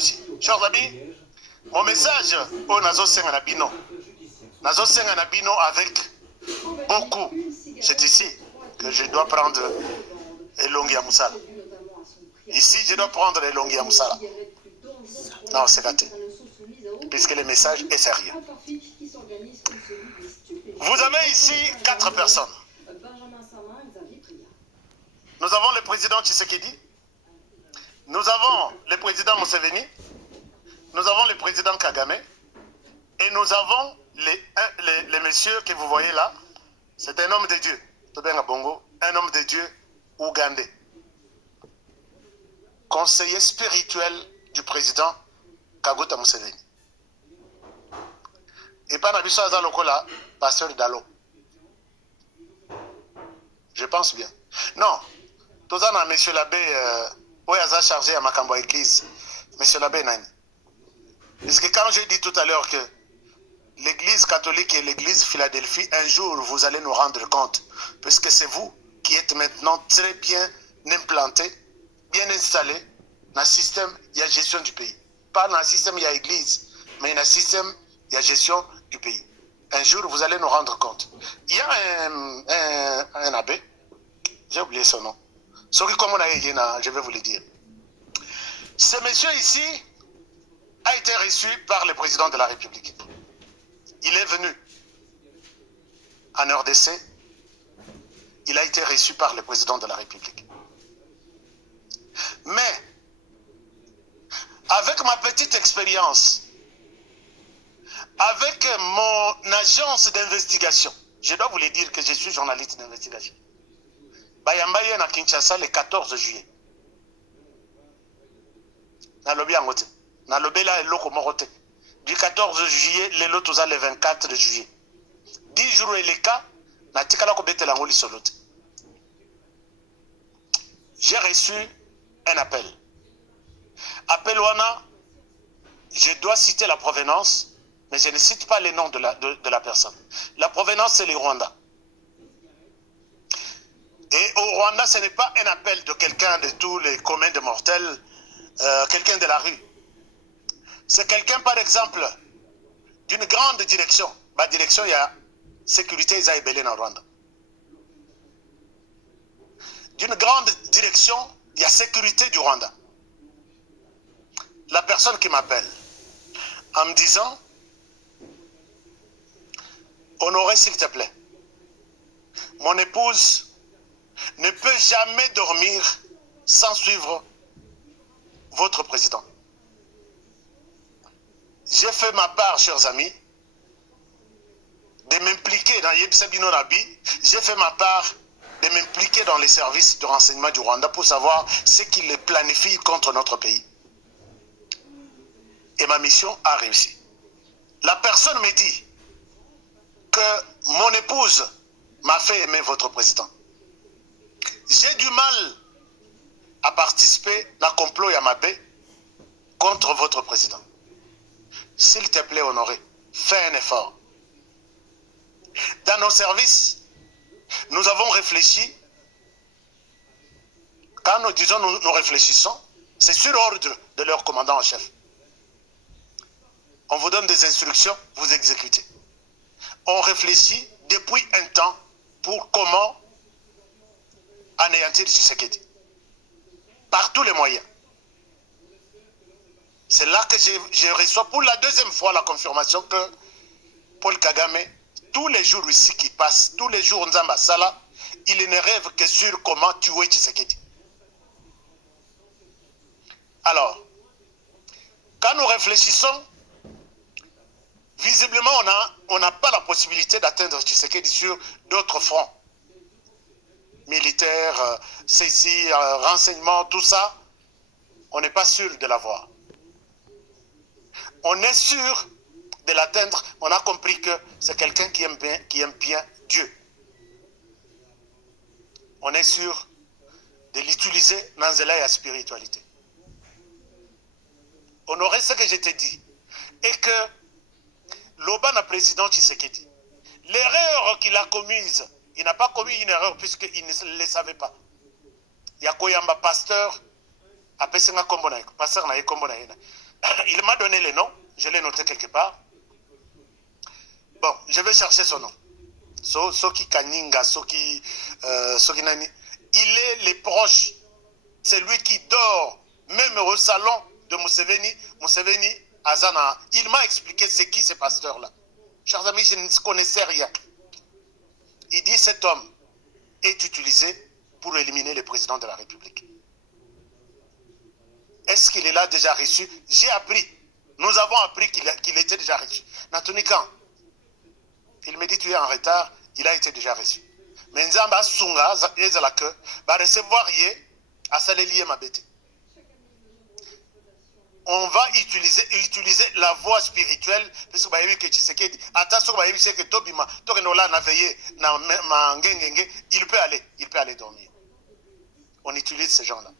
dossier. Chers amis, mon message au Nazo Senganabino. Nazo Senganabino avec beaucoup. C'est ici que je dois prendre Elongi à Moussala. Ici, je dois prendre Elongi à Moussala. Non, c'est raté. Puisque le message est sérieux. Vous avez ici 4 personnes. Nous avons le président Tshisekedi. Nous avons le président Museveni. Nous avons le président Kagame. Et nous avons les messieurs que vous voyez là. C'est un homme de Dieu. Tobenga Bongo, un homme de Dieu ougandais. Conseiller spirituel du président Kaguta Museveni. Et pas Nabiso Azalokola, pasteur d'Alo. Je pense bien. Non, tout ça, monsieur l'abbé, où il a chargé à Makambo Église, monsieur l'abbé Nani. Parce que quand j'ai dit tout à l'heure que l'église catholique et l'église Philadelphie, un jour vous allez nous rendre compte, puisque c'est vous qui êtes maintenant très bien implantés, bien installés dans le système de gestion du pays. Pas dans le système de l'église, mais dans le système de gestion du pays. Un jour vous allez nous rendre compte. Il y a un abbé, j'ai oublié son nom. Celui comme on a dit, je vais vous le dire. Ce monsieur ici a été reçu par le président de la République. Il est venu en RDC. Il a été reçu par le président de la République. Mais, avec ma petite expérience, avec mon agence d'investigation, je dois vous le dire que je suis journaliste d'investigation. Bayambaye na Kinshasa le 14 juillet. Nalobi angote. Nalobi la eloko morote. Du 14 juillet, le lot le 24 juillet. 10 jours et les cas, na tikala ko betela ngoli solote. J'ai reçu un appel. Appel wana, je dois citer la provenance, mais je ne cite pas le nom de la personne. La provenance, c'est le Rwanda. Et au Rwanda, ce n'est pas un appel de quelqu'un de tous les communs de mortels, quelqu'un de la rue. C'est quelqu'un, par exemple, d'une grande direction. Ma direction, il y a sécurité Isaïbélé dans Rwanda. D'une grande direction, il y a sécurité du Rwanda. La personne qui m'appelle, en me disant, Honoré, s'il te plaît, mon épouse ne peut jamais dormir sans suivre votre président. J'ai fait ma part, chers amis, de m'impliquer dans Yebsabino Nabi. J'ai fait ma part de m'impliquer dans les services de renseignement du Rwanda pour savoir ce qu'il planifie contre notre pays. Et ma mission a réussi. La personne me dit que mon épouse m'a fait aimer votre président. J'ai du mal à participer dans le complot Yamabé contre votre président. S'il te plaît, Honoré, fais un effort. Dans nos services, nous avons réfléchi. Quand nous disons nous réfléchissons, c'est sur ordre de leur commandant en chef. On vous donne des instructions, vous exécutez. On réfléchit depuis un temps pour comment anéantir Tshisekedi. Par tous les moyens. C'est là que je reçois pour la deuxième fois la confirmation que Paul Kagame, tous les jours ici qui passent, tous les jours Nzamba Sala, il ne rêve que sur comment tuer Tshisekedi. Alors, quand nous réfléchissons, visiblement on n'a pas la possibilité d'atteindre Tshisekedi sur d'autres fronts. Militaires, renseignements, tout ça, on n'est pas sûr de l'avoir. On est sûr de l'atteindre, on a compris que c'est quelqu'un qui aime bien Dieu. On est sûr de l'utiliser dans la spiritualité. Honorer ce que je t'ai dit. Et que l'Oban président Tshisekedi, l'erreur qu'il a commise, il n'a pas commis une erreur puisqu'il ne le savait pas. Yakoyamba pasteur Apesenga kombo na pasteur na kombo na yena. Il m'a donné le nom, je l'ai noté quelque part. Bon, je vais chercher son nom. Soki Kaninga, Soki Nani. Il est les proches. C'est lui qui dort, même au salon de Museveni. Museveni, Azana. Il m'a expliqué c'est qui ce pasteur-là. Chers amis, je ne connaissais rien. Il dit cet homme est utilisé pour éliminer le président de la République. Est-ce qu'il est là déjà reçu? J'ai appris. Nous avons appris qu'il était déjà reçu. Natunikan, il me dit tu es en retard, il a été déjà reçu. Mais Nzamba Sunga, Ezalake, va recevoir Yé, à Salélié Mabete. On va utiliser la voie spirituelle, parce que Tshisekedi, attention, que Tobima, Tokenola n'a veillé, il peut aller dormir. On utilise ces gens-là.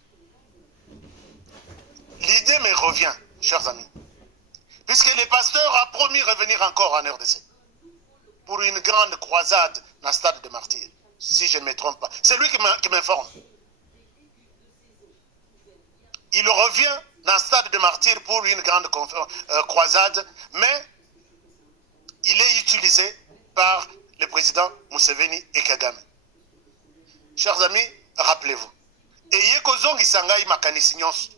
L'idée me revient, chers amis, puisque le pasteur a promis revenir encore en RDC pour une grande croisade dans le stade de Martyrs, si je ne me trompe pas. C'est lui qui m'informe. Il revient dans le stade de Martyrs pour une grande croisade, mais il est utilisé par le président Museveni et Kagame. Chers amis, rappelez-vous. Et Yekozongi Sangai Makanisinyos.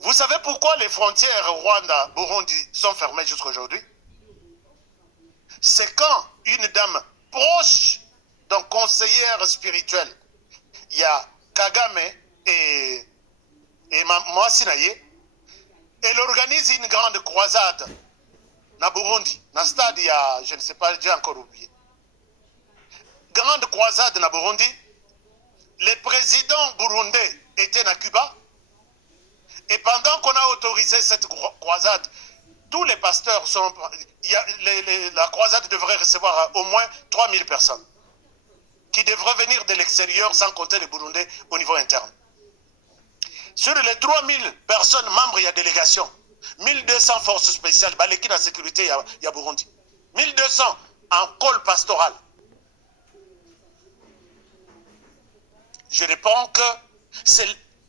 Vous savez pourquoi les frontières Rwanda-Burundi sont fermées jusqu'à aujourd'hui? C'est quand une dame proche d'un conseillère spirituel, il y a Kagame et Mwasinaye, elle organise une grande croisade dans Burundi, dans le stade, il y a, je ne sais pas, j'ai encore oublié. Grande croisade dans Burundi, le président burundais était à Cuba, et pendant qu'on a autorisé cette croisade, tous les pasteurs sont... la croisade devrait recevoir au moins 3000 personnes qui devraient venir de l'extérieur sans compter les Burundais au niveau interne. Sur les 3000 personnes membres, il y a délégation. 1200 forces spéciales, l'équipe de sécurité, il y a Burundi. 1200 en col pastoral. Je réponds que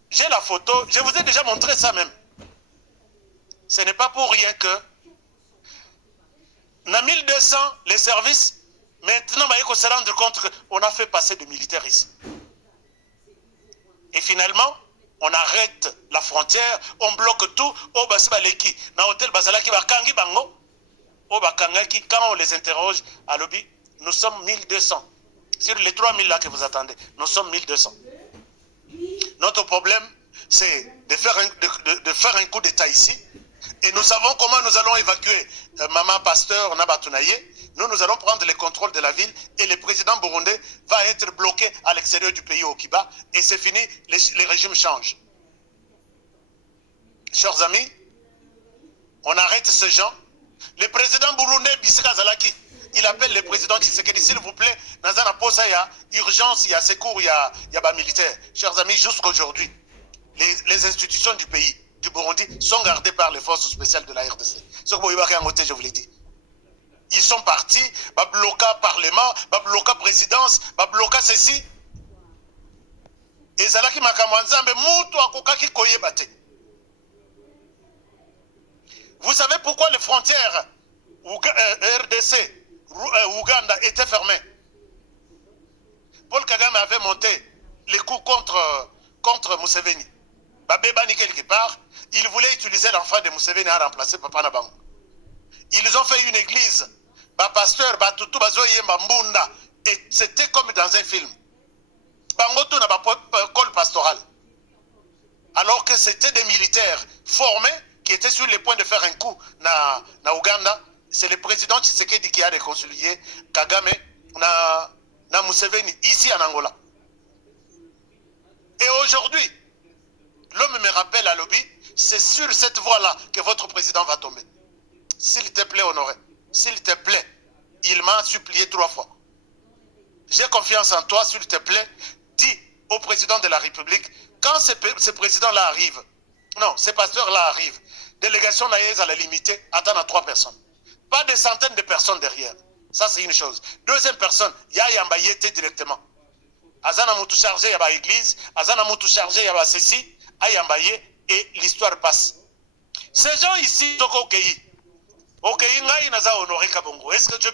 j'ai la photo, je vous ai déjà montré ça même. Ce n'est pas pour rien que dans 1200, les services, maintenant, il faut se rendre compte qu'on a fait passer des militaires ici. Et finalement, on arrête la frontière, on bloque tout, au Basibaleki, dans l'hôtel Bazalaki, Bakangi Bango, au Bakangaki, quand on les interroge à lobby, nous sommes 1200. Sur les 3000 là que vous attendez, nous sommes 1200. Notre problème, c'est de faire un coup d'État ici. Et nous savons comment nous allons évacuer Maman Pasteur Nabatunaye. Nous allons prendre le contrôle de la ville et le président burundais va être bloqué à l'extérieur du pays au Kiba. Et c'est fini, les régimes changent. Chers amis, on arrête ces gens. Le président burundais, Bissika Zalaki, il appelle le président Tshisekedi, s'il vous plaît, dans un poste, il y a urgence, il y a secours, il y a militaire. Chers amis, jusqu'aujourd'hui, les institutions du pays, du Burundi, sont gardées par les forces spéciales de la RDC. Ce que je vous l'ai dit. Ils sont partis, va bloquer Parlement, va bloquer présidence, va bloquer ceci. Et Zalaki Makamanzambe, Moutou Akokaki Koyebate. Vous savez pourquoi les frontières RDC, Ouganda étaient fermées? Paul Kagame avait monté les coups contre Museveni. Babébani quelque part, il voulait utiliser l'enfant de Museveni à remplacer Papa Nabango. Ils ont fait une église, pasteur, Batutu, Bazoye, Mbunda, et c'était comme dans un film. Bangoto n'a pas col pastoral. Alors que c'était des militaires formés qui étaient sur le point de faire un coup na Ouganda. C'est le président Tshisekedi qui a réconcilié Kagame na Museveni ici en Angola. Et aujourd'hui, l'homme me rappelle à Lobby, c'est sur cette voie-là que votre président va tomber. S'il te plaît, Honoré, s'il te plaît, il m'a supplié 3 fois. J'ai confiance en toi, s'il te plaît, dis au président de la République, quand ce président-là arrive, non, ce pasteur-là arrive, délégation naïse à la limitée, attend à 3 personnes. Pas des centaines de personnes derrière. Ça, c'est une chose. Deuxième personne, Yaya Mbayete directement. Azana Moutou chargé, il y a l'église. Azana Moutou chargé, il y a ceci. ayambaye et l'histoire passe. Ces gens ici, donc ok, ngai naza honoré Kabongo. Est-ce que je